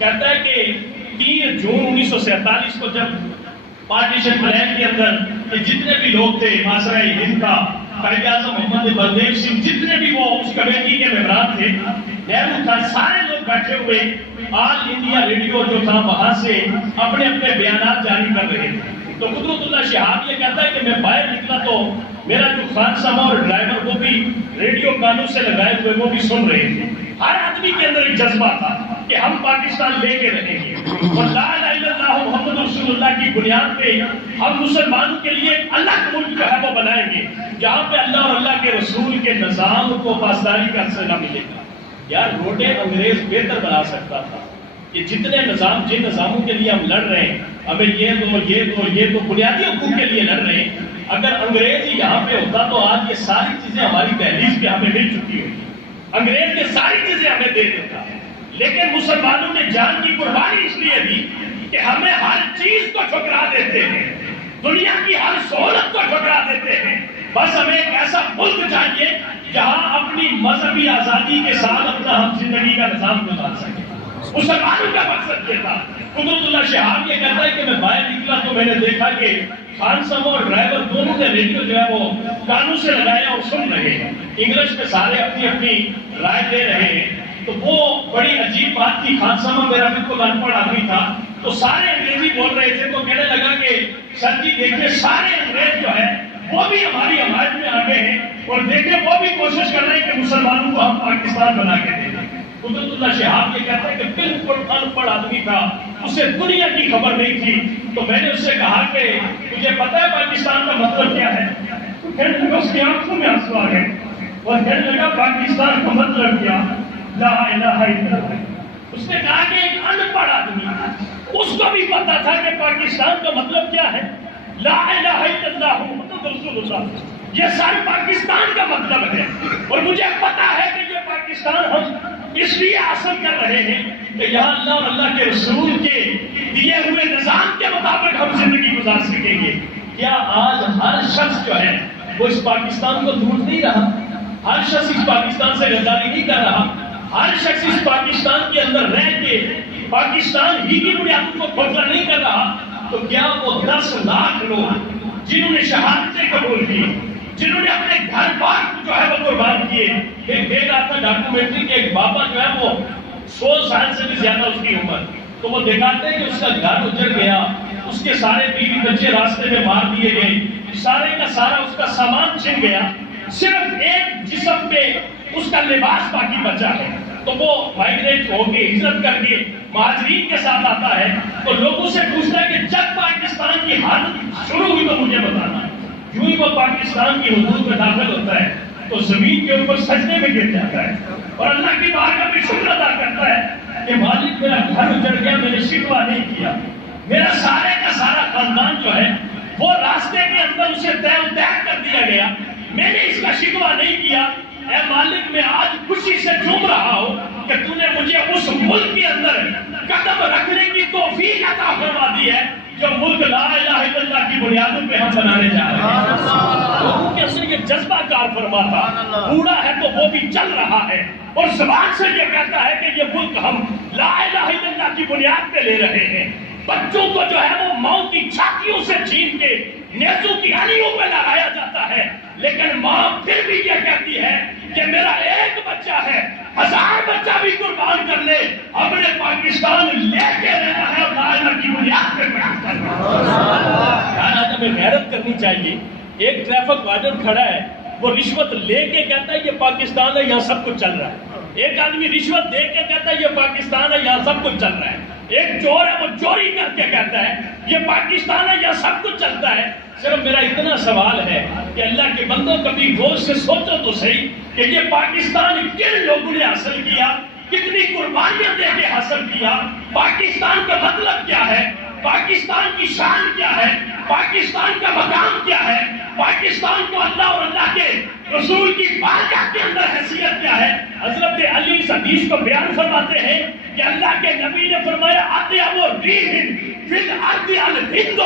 کہتا ہے کہ 3 جون 1947 کو جب پارٹیشن پلان کے اندر کہ جتنے بھی لوگ تھے معاشرہ ہند کا قائد اعظم محمد بلدیو سنگھ جتنے بھی وہ اس کمیٹی کے ممبران تھے نہرو تھا سارے لوگ بیٹھے ہوئے آل انڈیا ریڈیو جو تھا وہاں سے اپنے اپنے بیانات جاری کر رہے تھے. تو قدرت اللہ شہاب یہ کہتا ہے کہ میں باہر نکلا تو میرا جو خان سما اور ڈرائیور وہ بھی ریڈیو کانوں سے لگائے ہوئے وہ بھی سن رہے تھے. ہر آدمی کے اندر ایک جذبہ تھا کہ ہم پاکستان لے کے رہیں گے اور لا الہ الا اللہ محمد رسول اللہ کی بنیاد پہ ہم مسلمانوں کے لیے اللہ کا ملک جو ہے وہ بنائیں گے جہاں پہ اللہ اور اللہ کے رسول کے نظام کو پاسداری کا اثر نہ ملے گا. یار روٹے انگریز بہتر بنا سکتا تھا کہ جتنے نظام جن نظاموں کے لیے ہم لڑ رہے ہیں ہمیں یہ تو بنیادی حقوق کے لیے لڑ رہے ہیں, اگر انگریز ہی یہاں پہ ہوتا تو آج یہ ساری چیزیں ہماری دہلیز پہ ہمیں مل چکی ہوئی. انگریز یہ ساری چیزیں ہمیں دے دیتا, لیکن مسلمانوں نے جان کی قربانی اس لیے دی کہ ہمیں ہر چیز کو ٹھکرا دیتے ہیں, دنیا کی ہر سہولت کو ٹھکرا دیتے ہیں. بس ہمیں ایک ایسا ملک چاہیے جہاں اپنی مذہبی آزادی کے ساتھ اپنا ہم زندگی کا نظام گزار سکیں. مسلمانوں کا مقصد یہ تھا. قدرت اللہ شہاب یہ کہتا ہے کہ میں باہر نکلا تو میں نے دیکھا کہ خان سما اور ڈرائیور دونوں نے ریڈیو جو ہے وہ کانوں سے لگایا اور سن رہے ہیں. انگلش میں سارے اپنی اپنی رائے دے رہے ہیں. تو وہ بڑی عجیب بات تھی. خان سما میرا بالکل ان پڑھ آدمی تھا تو سارے انگریزی بول رہے تھے تو کہنے لگا کہ سر جی دیکھیے سارے انگریز جو ہے وہ بھی ہماری حمایت میں آ گئے ہیں اور دیکھیں وہ بھی کوشش کر رہے ہیں کہ مسلمانوں کو ہم پاکستان بنا کے دیں. قدرت اللہ شہاب یہ کہتا ہے کہ بالکل ان پڑھ آدمی تھا, اسے دنیا کی خبر نہیں تھی. تو میں نے اس سے کہا کہ تجھے پتا ہے پاکستان کا مطلب کیا ہے؟ تو کہنے لگا اس کی آنکھوں میں آنسو آ گئے اور کہنے لگا پاکستان کا مطلب کیا؟ لا الہ الا اللہ. اس نے کہا کہ ایک ان پڑھ آدمی اس کو بھی پتا تھا کہ پاکستان کا مطلب کیا ہے. لا الہ الا اللہ محمد رسول اللہ یہ سارے پاکستان کا مطلب ہے. اور مجھے پتا ہے کہ یہ پاکستان ہم اس لیے حاصل کر رہے ہیں کہ یہاں اللہ اور اللہ کے رسول کے دیے ہوئے نظام کے مطابق ہم زندگی گزار سکیں گے. کیا آج ہر شخص جو ہے وہ اس پاکستان کو ڈھونڈ نہیں رہا؟ ہر شخص اس پاکستان سے غداری نہیں کر رہا. ہر شخص اس پاکستان کے اندر رہ کے پاکستان ہی کی بنیادوں کو کھوکھلا نہیں کر رہا. تو کیا وہ 10 لاکھ لوگ جنہوں نے شہادتیں قبول کی, جنہوں نے اپنے گھر بار جو ہے وہ قربان کیے. ایک دیکھ رہا تھا ڈاکومنٹری کے ایک بابا جو ہے وہ 100 سال سے بھی زیادہ اس کی عمر, تو وہ دکھاتے ہیں کہ اس کا گھر اجڑ گیا, اس کے سارے بیوی بچے راستے میں مار دیے گئے, سارے کا سارا اس کا سامان چھن گیا, صرف ایک جسم پہ اس کا لباس باقی بچا ہے. تو وہ مائگریٹ ہو کے ہجرت کر کے مہاجرین کے ساتھ آتا ہے تو لوگوں سے پوچھتا ہے کہ جب پاکستان کی حالت شروع ہوئی تو مجھے بتانا. یوں ہی وہ پاکستان کی حدود میں داخل ہوتا ہے تو زمین کے اوپر سجدے میں گر جاتا ہے اور اللہ کی بارگاہ میں شکر ادا کرتا ہے کہ مالک میرا گھر اجڑ گیا, میں نے شکوہ نہیں کیا, میرا سارے کا سارا خاندان جو ہے وہ راستے کے اندر اسے طے کر دیا گیا, میں نے اس کا شکوہ نہیں کیا. اے مالک میں آج خوشی سے جھوم رہا ہوں کہ تو نے مجھے اس ملک کے اندر قدم رکھنے کی توفیق عطا فرما دی ہے جو ملک لا الہ الا اللہ کی بنیادوں پہ ہم بنانے جا رہے ہیں. لوگوں کے اندر یہ جذبہ کار فرما تھا, بوڑھا ہے تو وہ بھی چل رہا ہے اور زبان سے یہ کہتا ہے کہ یہ ملک ہم لا الہ الا اللہ کی بنیاد پہ لے رہے ہیں. بچوں کو جو ہے وہ ماؤں کی چھاتیوں سے چھین کے نیزوں کی ہڈیوں پہ لگایا جاتا ہے, لیکن ماں پھر بھی یہ کہتی ہے کہ میرا ایک بچہ ہے, 1000 بچہ بھی قربان کر لے, ہم نے پاکستان لے کے رہنا ہے اور لا الہ کی بنیاد پہ قیام کرنا ہے. ہمیں غیرت کرنی چاہیے. ایک ٹریفک وارڈن کھڑا ہے, وہ رشوت لے کے کہتا ہے یہ پاکستان ہے یہاں سب کچھ چل رہا ہے. ایک آدمی رشوت دے کے کہتا ہے یہ پاکستان ہے یہاں سب کچھ چل رہا ہے. ایک چور ہے وہ چوری کر کے کہتا ہے یہ پاکستان ہے یہاں سب کچھ چلتا ہے. صرف میرا اتنا سوال ہے کہ اللہ کے بندوں کبھی غور سے سوچو تو صحیح کہ یہ پاکستان کن لوگوں نے حاصل کیا, کتنی قربانیاں دے کے حاصل کیا, پاکستان کا مطلب کیا ہے, پاکستان کی شان کیا ہے, پاکستان کا مقام کیا ہے, پاکستان کو اللہ اور اللہ کے رسول کی بارگاہ کے اندر حیثیت کیا ہے. حضرت علی اس حدیث کو بیان فرماتے ہیں کہ اللہ کے نبی نے فرمایا اطیب ریح فی الارض الہند,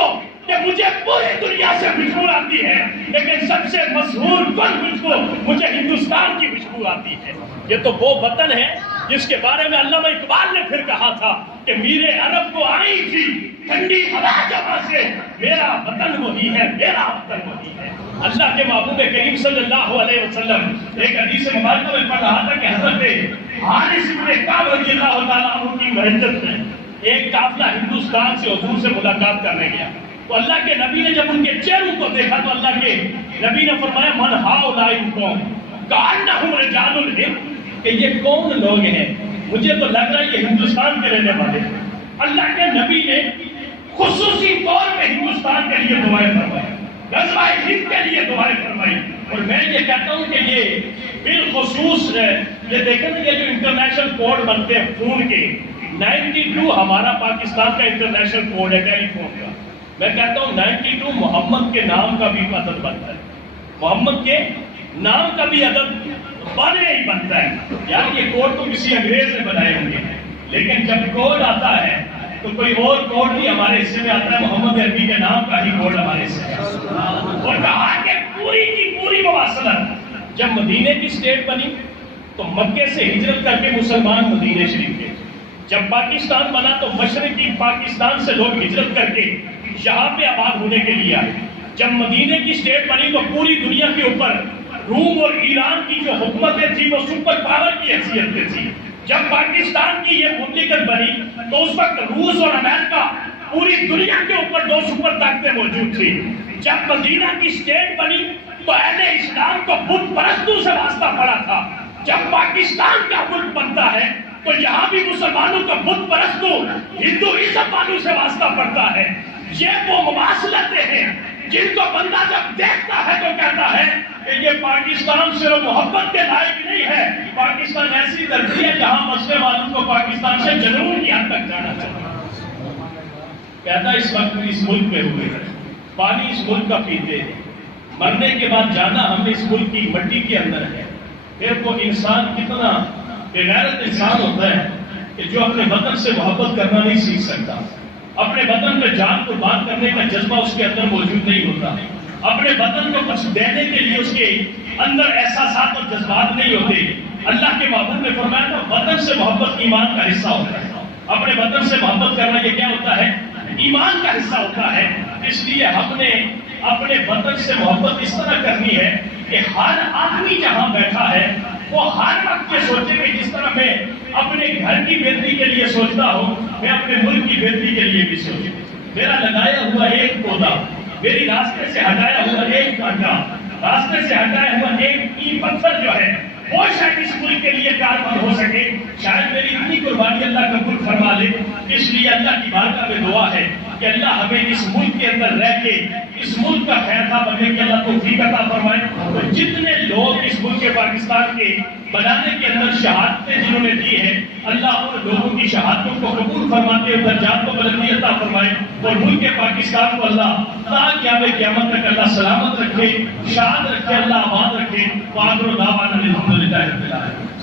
کہ مجھے پوری دنیا سے خوشبو آتی ہے لیکن سب سے مشہور خوشبو مجھے ہندوستان کی خوشبو آتی ہے. یہ تو وہ وطن ہے جس کے بارے میں علامہ اقبال نے پھر کہا تھا کہ میرے عرب کو آئی تھی ٹھنڈی ہوا جہاں سے، میرا وطن وہی ہے، میرا وطن وہی ہے۔ اللہ کے محبوب کریم صلی اللہ علیہ وسلم ایک حدیث مبارکہ میں پڑھ رہا تھا کہ حضرت حارث بن کعب رضی اللہ تعالیٰ عنہ کی محنت میں ایک قافلہ ہندوستان سے حضور سے ملاقات کرنے گیا، تو اللہ کے نبی نے جب ان کے چہروں کو دیکھا تو اللہ کے نبی نے فرمایا من ہؤلاء القوم کأنہم رجال الہند، کہ یہ کون لوگ ہیں، مجھے تو لگ رہا ہے یہ ہندوستان کے رہنے والے ہیں۔ اللہ کے نبی نے خصوصی طور پہ ہندوستان کے لیے دعائیں فرمائی، غزوہ ہند کے لیے دعائیں فرمائی، اور میں یہ کہتا ہوں کہ یہ بالخصوص یہ دیکھیں نا یہ جو انٹرنیشنل کوڈ بنتے ہیں فون کے، 92 ہمارا پاکستان کا انٹرنیشنل کوڈ ہے ٹیلی فون کا، میں کہتا ہوں 92 محمد کے نام کا بھی عدد بنتا ہے، محمد کے نام کا بھی عدد بنے ہی بنتا ہے۔ یار یہ کوڈ تو کسی انگریز نے بنائے ہوں گے، لیکن جب کوڈ آتا ہے تو کوئی اور کوڈ نہیں ہمارے حصے میں آتا ہے، محمد عربی کے نام کا ہی کوڈ ہمارے حصے میں۔ اور کہا کہ پوری کی پوری مواصلت، جب مدینے کی اسٹیٹ بنی تو مکے سے ہجرت کر کے مسلمان مدینے شریف گئے، جب پاکستان بنا تو مشرقی پاکستان سے لوگ ہجرت کر کے یہاں پہ آباد ہونے کے لیے آئے، جب مدینے کی اسٹیٹ بنی تو پوری دنیا کے اوپر روم اور ایران کی جو حکومتیں تھی وہ سپر پاور کی حیثیت میں تھی، جب پاکستان کی یہ مملکت بنی تو اس وقت روس اور امریکہ پوری دنیا کے اوپر دو سپر طاقتیں موجود تھی، جب مدینہ کی اسٹیٹ بنی تو اہل اسلام کو بت پرستوں سے واسطہ پڑا تھا، جب پاکستان کا ملک بنتا ہے تو یہاں بھی مسلمانوں کا بت پرستوں ہندوازم والوں سے واسطہ پڑتا ہے۔ یہ وہ مواصلتیں ہیں جن کو بندہ جب دیکھتا ہے تو کہتا ہے کہ یہ پاکستان صرف محبت کے لائق نہیں ہے، پاکستان ایسی دھرتی ہے جہاں مسئلے والوں کو پاکستان سے جنون کی حد تک جانا چاہیے۔ پیدا اس وقت اس ملک میں ہوئے ہیں، پانی اس ملک کا پیتے ہیں، مرنے کے بعد جانا ہم اس ملک کی مٹی کے اندر ہے۔ پھر وہ انسان کتنا بغیرت انسان ہوتا ہے کہ جو اپنے وطن سے محبت کرنا نہیں سیکھ سکتا، اپنے وطن پہ جان قربان کرنے کا جذبہ اس کے اندر موجود نہیں ہوتا، اپنے وطن کو کچھ دینے کے لیے اس کے اندر احساسات اور جذبات نہیں ہوتے۔ اللہ کے محبوب نے فرمایا تھا وطن سے محبت ایمان کا حصہ ہوتا ہے، اپنے وطن سے محبت کرنا یہ کیا ہوتا ہے؟ ایمان کا حصہ ہوتا ہے۔ اس لیے ہم نے اپنے وطن سے محبت اس طرح کرنی ہے کہ ہر آدمی جہاں بیٹھا ہے وہ ہر وقت یہ سوچے کہ جس طرح میں اپنے گھر کی بہتری کے لیے سوچتا ہوں میں اپنے ملک کی بہتری کے لیے بھی سوچوں۔ میرا لگایا ہوا ایک پودا، میری راستے سے ہٹایا ہوا ایک کانٹا، راستے سے ہٹایا ہوا ایک اینٹ پتھر جو ہے وہ شاید اس ملک کے لیے کاربند ہو سکے، شاید میری اتنی قربانی اللہ قبول فرما لے۔ اس لیے اللہ کی بارگاہ میں دعا ہے کہ اللہ ہمیں اس ملک کے اندر رہ کے اس ملک کا خیر خواہ بننے کی اللہ توفیق عطا فرمائے۔ تو جتنے لوگ اس ملک کے پاکستان کے بنانے کے اندر شہادتیں جنہوں نے دی ہیں، اللہ ان لوگوں کی شہادتوں کو قبول فرماتے ہوئے درجات کو بلندی عطا فرمائے، اور ملک کے پاکستان کو اللہ تا قیامت تک اللہ سلامت رکھے، شاد رکھے، اللہ آباد رکھے۔ وآخر دعوانا الحمدللہ رب العالمین۔